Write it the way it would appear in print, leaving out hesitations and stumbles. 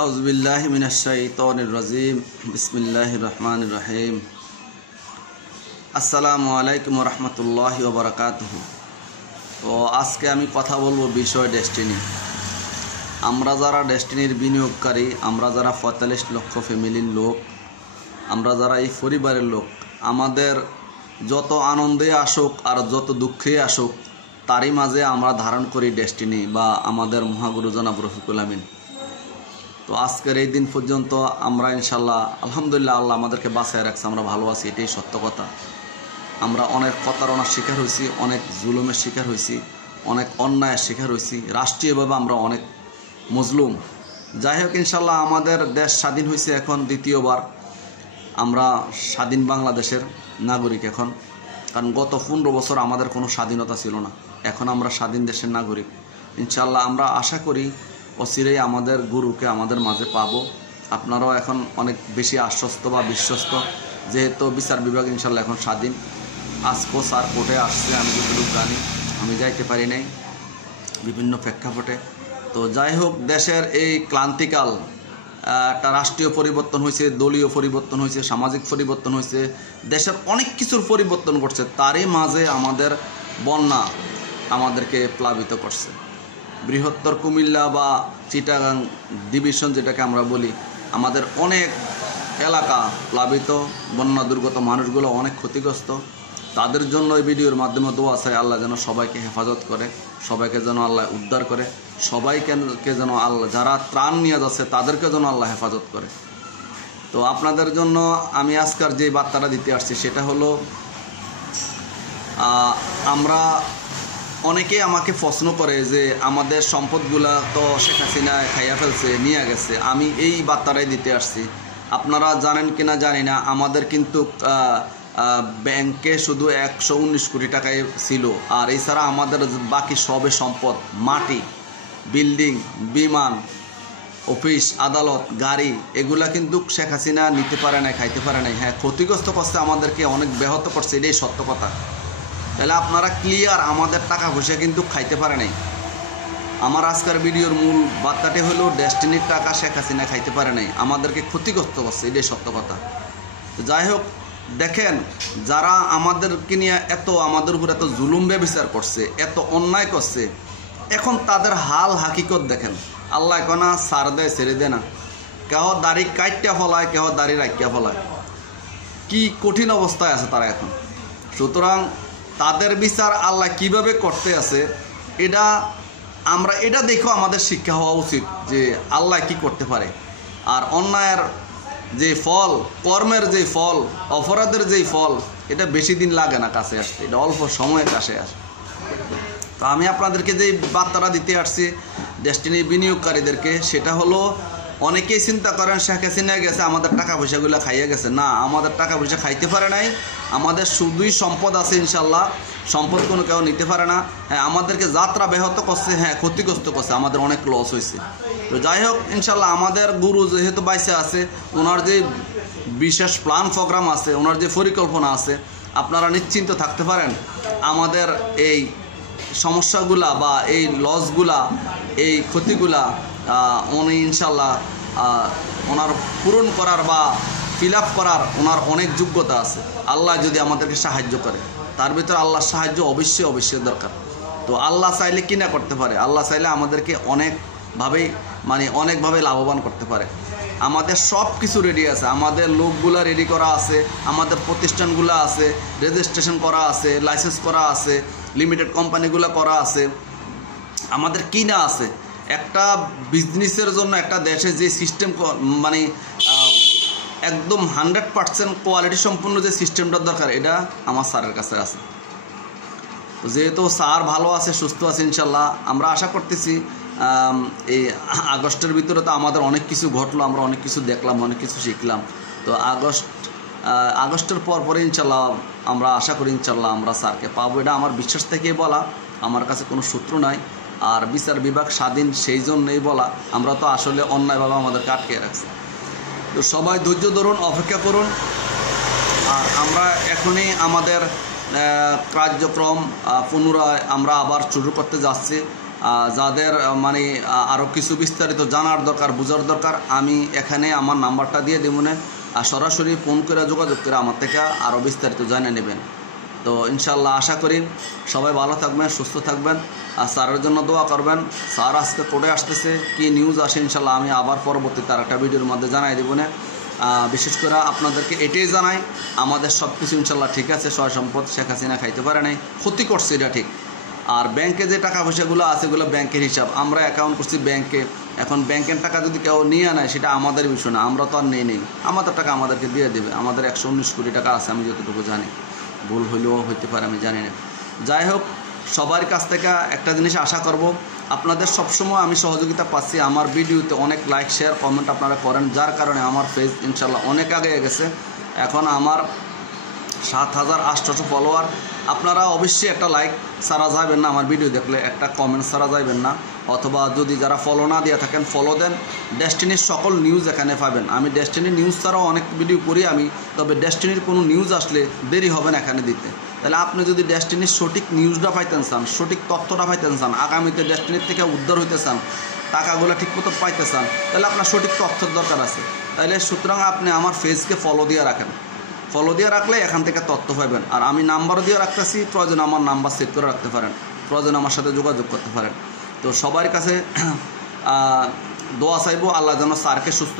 আউযুবিল্লাহি মিনাশ শাইতানির রাজিম। বিসমিল্লাহির রহমানির রহিম। আসসালামু আলাইকুম ওয়া রাহমাতুল্লাহি ওয়া বারাকাতুহু। তো আজকে আমি কথা বলবো বিষয় ডেস্টিনি। আমরা যারা ডেস্টিনির বিনিয়োগকারী, আমরা যারা ৪৫ লক্ষ ফ্যামিলির লোক, আমরা যারা এই পরিবারের লোক, আমাদের যত আনন্দে আসুক আর যত দুঃখে আসুক, তারই মাঝে আমরা ধারণ করি ডেস্টিনি বা আমাদের মহাগুরু জনাব রফিকুল আমিন। তো আজকের এই দিন পর্যন্ত আমরা ইনশাল্লাহ আলহামদুলিল্লাহ, আল্লাহ আমাদেরকে বাঁচায় রাখছে, আমরা ভালো আছি, এটাই সত্য কথা। আমরা অনেক প্রতারণার শিকার হয়েছি, অনেক জুলুমের শিকার হয়েছি, অনেক অন্যায়ের শিকার হয়েছি, রাষ্ট্রীয়ভাবে আমরা অনেক মজলুম। যাই হোক, ইনশাল্লাহ আমাদের দেশ স্বাধীন হয়েছে এখন দ্বিতীয়বার। আমরা স্বাধীন বাংলাদেশের নাগরিক এখন, কারণ গত 15 বছর আমাদের কোনো স্বাধীনতা ছিল না। এখন আমরা স্বাধীন দেশের নাগরিক। ইনশাল্লাহ আমরা আশা করি অচিরেই আমাদের গুরুকে আমাদের মাঝে পাবো। আপনারাও এখন অনেক বেশি আশ্বস্ত বা বিশ্বস্ত, যেহেতু বিচার বিভাগ ইনশাল্লাহ এখন স্বাধীন। আজকেও স্যার কোর্টে আসছে, আমি যতটুকু জানি, আমি যাইতে পারি নাই বিভিন্ন প্রেক্ষাপটে। তো যাই হোক, দেশের এই ক্লান্তিকাল, একটা রাষ্ট্রীয় পরিবর্তন হয়েছে, দলীয় পরিবর্তন হয়েছে, সামাজিক পরিবর্তন হয়েছে, দেশের অনেক কিছুর পরিবর্তন করছে। তারই মাঝে আমাদের বন্যা আমাদেরকে প্লাবিত করছে। বৃহত্তর কুমিল্লা বা চিটাগাং ডিভিশন যেটাকে আমরা বলি, আমাদের অনেক এলাকা প্লাবিত, বন্যা দুর্গত মানুষগুলো অনেক ক্ষতিগ্রস্ত। তাদের জন্য এই ভিডিওর মাধ্যমে দোয়া চাই, আল্লাহ যেন সবাইকে হেফাজত করে, সবাইকে যেন আল্লাহ উদ্ধার করে, সবাইকে যেন আল্লাহ, যারা ত্রাণ নিয়ে যাচ্ছে তাদেরকে যেন আল্লাহ হেফাজত করে। তো আপনাদের জন্য আমি আজকের যে বার্তাটা দিতে আসছি সেটা হলো, আমরা অনেকেই আমাকে প্রশ্ন করে যে আমাদের সম্পদগুলা তো শেখ হাসিনা খাইয়া ফেলছে, নিয়ে গেছে। আমি এই বার্তাটাই দিতে আসছি। আপনারা জানেন কিনা জানি না, আমাদের কিন্তু ব্যাংকে শুধু 119 কোটি টাকায় ছিল, আর এছাড়া আমাদের বাকি সবে সম্পদ, মাটি, বিল্ডিং, বিমান, অফিস, আদালত, গাড়ি, এগুলা কিন্তু শেখ হাসিনা নিতে পারে নাই, খাইতে পারে নাই। হ্যাঁ, ক্ষতিগ্রস্ত করছে, আমাদেরকে অনেক ব্যাহত করছে, এটাই সত্য কথা। তাহলে আপনারা ক্লিয়ার, আমাদের টাকা পয়সা কিন্তু খাইতে পারে নাই। আমার আজকের ভিডিওর মূল বার্তাটি হলো, ডেস্টিনির টাকা শেখ হাসিনা খাইতে পারে নাই, আমাদেরকে ক্ষতিগ্রস্ত করছে, এটাই সত্য কথা। যাই হোক, দেখেন, যারা আমাদেরকে নিয়ে আমাদের উপর এত জুলুম ব্যবচার করছে, এত অন্যায় করছে, এখন তাদের হাল হাকিকত দেখেন। আল্লাহ কনা সার দেয়, ছেড়ে দেয় না। কেহ দাড়ি কাইটটা ফলায়, কেহ দাড়ি রাখিয়া ফলায়। কি কঠিন অবস্থায় আছে তারা এখন। সুতরাং তাদের বিচার আল্লাহ কিভাবে করতে আছে, এটা দেখো আমাদের শিক্ষা হওয়া উচিত যে আল্লাহ কি করতে পারে। আর অন্যায়ের যে ফল, কর্মের যে ফল, অপরাধের যেই ফল, এটা বেশি দিন লাগে না কাছে আসতে, এটা অল্প সময়ের কাছে আসে। তো আমি আপনাদেরকে যে বার্তাটা দিতে আসছি ডেস্টিনি বিনিয়োগকারীদেরকে, সেটা হলো, অনেকেই চিন্তা করেন শেখ হাসিনা গেছে, আমাদের টাকা পয়সাগুলো খাইয়ে গেছে। না, আমাদের টাকা পয়সা খাইতে পারে নাই। আমাদের শুধুই সম্পদ আছে, ইনশাল্লাহ সম্পদ কোনো কেউ নিতে পারে না। হ্যাঁ, আমাদেরকে যাত্রা ব্যাহত করছে, হ্যাঁ ক্ষতিগ্রস্ত করছে, আমাদের অনেক লস হয়েছে। তো যাই হোক, ইনশাল্লাহ আমাদের গুরু যেহেতু বাইসে আছে, ওনার যে বিশেষ প্ল্যান প্রোগ্রাম আছে, ওনার যে পরিকল্পনা আছে, আপনারা নিশ্চিন্ত থাকতে পারেন। আমাদের এই সমস্যাগুলা বা এই লসগুলা, এই ক্ষতিগুলা উনি ইনশাল্লাহ ওনার পূরণ করার বা ফিল আপ করার ওনার অনেক যোগ্যতা আছে। আল্লাহ যদি আমাদেরকে সাহায্য করে, তার ভিতরে আল্লাহর সাহায্য অবশ্যই অবশ্যই দরকার। তো আল্লাহ চাইলে কি না করতে পারে, আল্লাহ চাইলে আমাদেরকে অনেকভাবে লাভবান করতে পারে। আমাদের সব কিছু রেডি আছে, আমাদের লোকগুলা রেডি করা আছে, আমাদের প্রতিষ্ঠানগুলো আছে, রেজিস্ট্রেশন করা আছে, লাইসেন্স করা আছে, লিমিটেড কোম্পানিগুলো করা আছে, আমাদের কিনা আছে। একটা বিজনেসের জন্য একটা দেশে যে সিস্টেম, একদম 100% কোয়ালিটি সম্পূর্ণ যে সিস্টেমটার দরকার, এটা আমার স্যারের কাছে আছে। তো যেহেতু স্যার ভালো আছে, সুস্থ আছে, ইনশাল্লাহ আমরা আশা করতেছি এই আগস্টের ভিতরে তো আমাদের অনেক কিছু ঘটলো, আমরা অনেক কিছু দেখলাম, অনেক কিছু শিখলাম। তো আগস্টের পরে ইনশাল্লাহ আমরা আশা করি ইনশাল্লাহ আমরা স্যারকে পাবো। এটা আমার বিশ্বাস থেকেই বলা, আমার কাছে কোনো সূত্র নাই। আর বিচার বিভাগ স্বাধীন, সেই জন্যই বলা। আমরা তো আসলে অন্যায়ভাবে আমাদেরকে আটকে রাখছি। তো সবাই ধৈর্য ধরুন, অপেক্ষা করুন। আর আমরা এখনই আমাদের কার্যক্রম পুনরায় আমরা আবার শুরু করতে যাচ্ছি। যাদের মানে আরও কিছু বিস্তারিত জানার দরকার, বোঝার দরকার, আমি এখানে আমার নাম্বারটা দিয়ে দেবো না, আর সরাসরি ফোন করে যোগাযোগ করে আমার থেকে আরও বিস্তারিত জানিয়ে নেবেন। তো ইনশাল্লাহ আশা করি সবাই ভালো থাকবেন, সুস্থ থাকবেন, আর স্যারের জন্য দোয়া করবেন। স্যার আজকে কোর্টে আসতেছে, কি নিউজ আসে ইনশাল্লাহ আমি আবার পরবর্তীতে আর একটা ভিডিওর মধ্যে জানাই দেবো না। বিশেষ করে আপনাদেরকে এটাই জানাই, আমাদের সব কিছু ইনশাল্লাহ ঠিক আছে। সয় সম্পদ শেখ হাসিনা খাইতে পারে নাই, ক্ষতি করছে এটা ঠিক। আর ব্যাংকে যে টাকা পয়সাগুলো আছে এগুলো ব্যাংকের হিসাব, আমরা অ্যাকাউন্ট করছি ব্যাংকে। এখন ব্যাংকের টাকা যদি কেউ নিয়ে নেয় সেটা আমাদের বিষয় না, আমরা তো আর নেই, আমাদের টাকা আমাদেরকে দিয়ে দেবে। আমাদের 119 কোটি টাকা আছে আমি যতটুকু জানি, ভুল হইলেও হইতে পারে আমি জানি না। যাই হোক, সবার কাছ থেকে একটা জিনিস আশা করব, আপনাদের সবসময় আমি সহযোগিতা পাচ্ছি। আমার ভিডিওতে অনেক লাইক, শেয়ার, কমেন্ট আপনারা করেন, যার কারণে আমার পেজ ইনশাল্লাহ অনেক আগে গেছে। এখন আমার 7,800 ফলোয়ার। আপনারা অবশ্যই একটা লাইক ছাড়া যাবেন না, আমার ভিডিও দেখলে একটা কমেন্ট ছাড়া যাবেন না, অথবা যদি যারা ফলো না দিয়ে থাকেন ফলো দেন। ডেস্টিনির সকল নিউজ এখানে পাবেন। আমি ডেস্টিনির নিউজ ছাড়াও অনেক ভিডিও করি আমি, তবে ডেস্টিনির কোনো নিউজ আসলে দেরি হবে না এখানে দিতে। তাহলে আপনি যদি ডেস্টিনির সঠিক নিউজটা পাইতেন চান, সঠিক তথ্যটা পাইতেন চান, আগামীতে ডেস্টিনির থেকে উদ্ধার হইতে চান, টাকাগুলো ঠিকমতো পাইতে চান, তাহলে আপনার সঠিক তথ্যের দরকার আছে। তাহলে সুতরাং আপনি আমার পেজকে ফলো দিয়ে রাখেন, ফলো দিয়ে রাখলে এখান থেকে তথ্য পাবেন। আর আমি নাম্বারও দিয়ে রাখতেছি, প্রয়োজন আমার নাম্বার সেভ করে রাখতে পারেন, প্রয়োজন আমার সাথে যোগাযোগ করতে পারেন। তো সবার কাছে দোয়া চাইবো, আল্লাহ যেন স্যারকে সুস্থ